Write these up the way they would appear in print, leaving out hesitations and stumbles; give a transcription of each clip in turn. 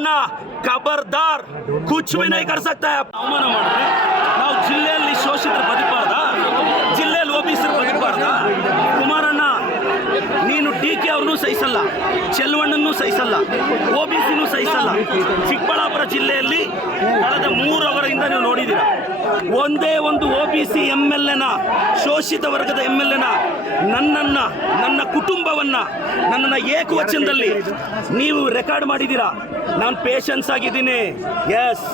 ಕುಮಾರಣ್ಣ ಖಬರ್ದಾರ್, ಕುಚ್ ಭಿ ನೈ ಕರ್ ಸಕ್ತಾ ಹೈ. ಅವಮಾನ ಮಾಡಿದ್ರೆ ನಾವು ಜಿಲ್ಲೆಯಲ್ಲಿ ಶೋಷಿತರು ಬದುಕಬಾರ್ದ? ಜಿಲ್ಲೆಯಲ್ಲಿ ಓಬಿಸಿರು ಬದುಕಬಾರ್ದ? ಕುಮಾರಣ್ಣ, ನೀನು DK ಅವ್ರನ್ನೂ ಸಹಿಸಲ್ಲ, ಚೆಲ್ವಣ್ಣನೂ ಸಹಿಸಲ್ಲ, OBCನೂ ಸಹಿಸಲ್ಲ. ಚಿಕ್ಕಬಳ್ಳಾಪುರ ಜಿಲ್ಲೆಯಲ್ಲಿ ಕಳೆದ 3 ಅವರಿಂದ ನೀವು ನೋಡಿದ್ದೀರ, ಒಂದೇ ಒಂದು OBC MLAನ, ಶೋಷಿತ ವರ್ಗದ MLAನ, ನನ್ನ ಕುಟುಂಬವನ್ನು, ನನ್ನನ್ನು ಏಕವಚನದಲ್ಲಿ ನೀವು ರೆಕಾರ್ಡ್ ಮಾಡಿದ್ದೀರಾ. ನಾನು ಪೇಷನ್ಸ್ ಆಗಿದ್ದೀನಿ. ಎಸ್,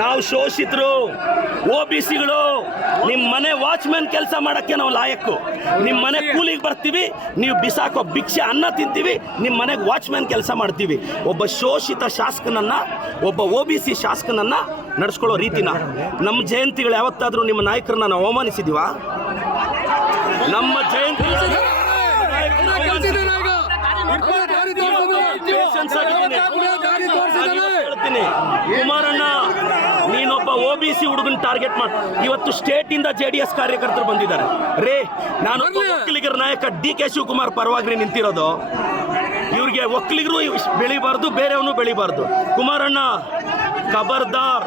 ನಾವು ಶೋಷಿತರು, OBCಗಳು. ನಿಮ್ಮ ಮನೆ ವಾಚ್ಮ್ಯಾನ್ ಕೆಲಸ ಮಾಡೋಕ್ಕೆ ನಾವು ಲಾಯಕ್ಕು. ನಿಮ್ಮ ಮನೆ ಕೂಲಿಗೆ ಬರ್ತೀವಿ, ನೀವು ಬಿಸಾಕೋ ಭಿಕ್ಷೆ ಅನ್ನ ತಿಂತೀವಿ, ನಿಮ್ಮ ಮನೆಗೆ ವಾಚ್ಮ್ಯಾನ್ ಕೆಲಸ ಮಾಡ್ತೀವಿ. ಒಬ್ಬ ಶೋಷಿತ ಶಾಸಕನನ್ನು, ಒಬ್ಬ OBC ಶಾಸಕನನ್ನು ನಡೆಸ್ಕೊಳ್ಳೋ ರೀತಿನ, ನಮ್ಮ ಜಯಂತಿಗಳು ಯಾವತ್ತಾದರೂ ನಿಮ್ಮ ನಾಯಕರನ್ನ ನಾವು ಅವಮಾನಿಸಿದೀವಾ? ನಮ್ಮ ಜಯಂತಿ ಕುಮಾರಣ್ಣ, ನೀನೊಬ್ಬ OBC ಹುಡುಗನ ಟಾರ್ಗೆಟ್ ಮಾಡಿ ಇವತ್ತು ಸ್ಟೇಟ್ ಇಂದ JDS ಕಾರ್ಯಕರ್ತರು ಬಂದಿದ್ದಾರೆ. ರೇ, ನಾನು ಒಕ್ಕಲಿಗರ ನಾಯಕ DK ಶಿವಕುಮಾರ್ ಪರವಾಗಿ ನಿಂತಿರೋದು. ಇವ್ರಿಗೆ ಒಕ್ಕಲಿಗರು ಬೆಳಿಬಾರ್ದು, ಬೇರೆಯವನು ಬೆಳಿಬಾರ್ದು. ಕುಮಾರಣ್ಣ ಖಬರ್ದಾರ್,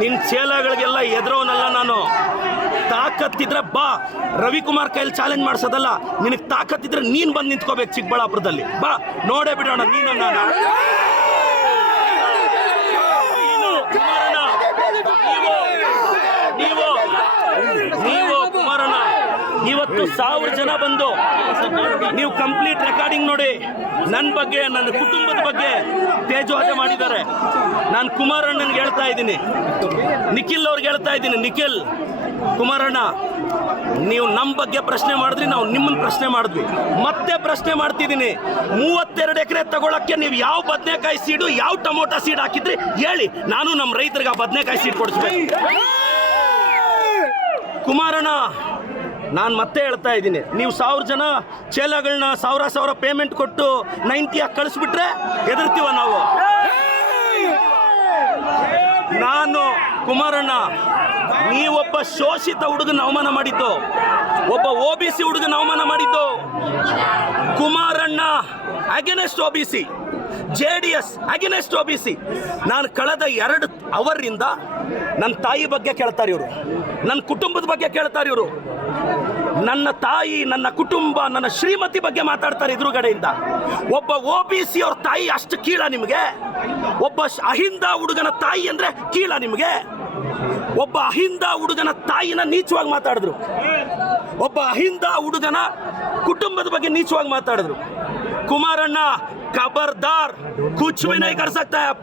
ನಿನ್ನ ಚೇಲಗಳಿಗೆಲ್ಲ ಎದುರೋನಲ್ಲ ನಾನು. ತಾಕತ್ತಿದ್ರೆ ಬಾ, ರವಿಕುಮಾರ್ ಕೈಯಲ್ಲಿ ಚಾಲೆಂಜ್ ಮಾಡಿಸೋದಲ್ಲ. ನಿನಗೆ ತಾಕತ್ತಿದ್ರೆ ನೀನು ಬಂದು ನಿಂತ್ಕೋಬೇಕು ಚಿಕ್ಕಬಳ್ಳಾಪುರದಲ್ಲಿ. ಬಾ, ನೋಡೇ ಬಿಡೋಣ ನೀನನ್ನ. ನೀವು ಕುಮಾರಣ್ಣ, ಇವತ್ತು 1000 ಜನ ಬಂದು ನೀವು ಕಂಪ್ಲೀಟ್ ರೆಕಾರ್ಡಿಂಗ್ ನೋಡಿ, ನನ್ನ ಬಗ್ಗೆ, ನನ್ನ ಕುಟುಂಬದ ಬಗ್ಗೆ ತೇಜೋವಧೆ ಮಾಡಿದ್ದಾರೆ. ನಾನು ಕುಮಾರಣ್ಣನಿಗೆ ಹೇಳ್ತಾ ಇದ್ದೀನಿ, ನಿಖಿಲ್ ಅವ್ರಿಗೆ ಹೇಳ್ತಾ ಇದ್ದೀನಿ, ನಿಖಿಲ್, ಕುಮಾರಣ್ಣ, ನೀವು ನಮ್ಮ ಬಗ್ಗೆ ಪ್ರಶ್ನೆ ಮಾಡಿದ್ರಿ, ನಾವು ನಿಮ್ಮನ್ನು ಪ್ರಶ್ನೆ ಮಾಡಿದ್ವಿ, ಮತ್ತೆ ಪ್ರಶ್ನೆ ಮಾಡ್ತಿದ್ದೀನಿ. 32 ಎಕರೆ ತಗೊಳಕ್ಕೆ ನೀವು ಯಾವ ಬದನೆಕಾಯಿ ಸೀಡು, ಯಾವ ಟೊಮೊಟೊ ಸೀಡ್ ಹಾಕಿದ್ರಿ ಹೇಳಿ, ನಾನು ನಮ್ಮ ರೈತರಿಗೆ ಆ ಬದನೆಕಾಯಿ ಸೀಡ್ ಕೊಡಿಸ್ಬೇಕು. ಕುಮಾರಣ್ಣ, ನಾನು ಮತ್ತೆ ಹೇಳ್ತಾ ಇದ್ದೀನಿ, ನೀವು 1000 ಜನ ಚೇಲಗಳನ್ನ 1000 ಪೇಮೆಂಟ್ ಕೊಟ್ಟು 90 ಕಳಿಸ್ಬಿಟ್ರೆ ಹೆದರ್ತೀವ ನಾವು? ನಾನು ಕುಮಾರಣ್ಣ, ನೀವೊಬ್ಬ ಶೋಷಿತ ಹುಡುಗನ ಅವಮಾನ ಮಾಡಿದ್ದು, ಒಬ್ಬ OBC ಹುಡುಗನ ಅವಮಾನ ಮಾಡಿದ್ದು. Kumaranna against OBC, JDS against OBC. ನಾನು ಕಳೆದ 2 ಅವರಿಂದ ನನ್ನ ತಾಯಿ ಬಗ್ಗೆ ಕೇಳ್ತಾರೆ ಇವರು, ನನ್ನ ಕುಟುಂಬದ ಬಗ್ಗೆ ಕೇಳ್ತಾರೆ ಇವರು. ನನ್ನ ತಾಯಿ, ನನ್ನ ಕುಟುಂಬ, ನನ್ನ ಶ್ರೀಮತಿ ಬಗ್ಗೆ ಮಾತಾಡ್ತಾರೆ ಎದುರುಗಡೆಯಿಂದ. ಒಬ್ಬ OBC ಅವ್ರ ತಾಯಿ ಅಷ್ಟು ಕೀಳ ನಿಮಗೆ? ಒಬ್ಬ ಅಹಿಂದ ಹುಡುಗನ ತಾಯಿ ಅಂದ್ರೆ ಕೀಳ ನಿಮಗೆ? ಒಬ್ಬ ಅಹಿಂದ ಹುಡುಗನ ತಾಯಿನ ನೀಚವಾಗಿ ಮಾತಾಡಿದ್ರು, ಒಬ್ಬ ಅಹಿಂದ ಹುಡುಗನ ಕುಟುಂಬದ ಬಗ್ಗೆ ನೀಚವಾಗಿ ಮಾತಾಡಿದ್ರು. ಕುಮಾರಣ್ಣ ಖಬರ್ದಾರ್, ಕುಚ್ ಭಿ ನೈ ಕರ್ ಸಕ್ತಾ ಹೈ.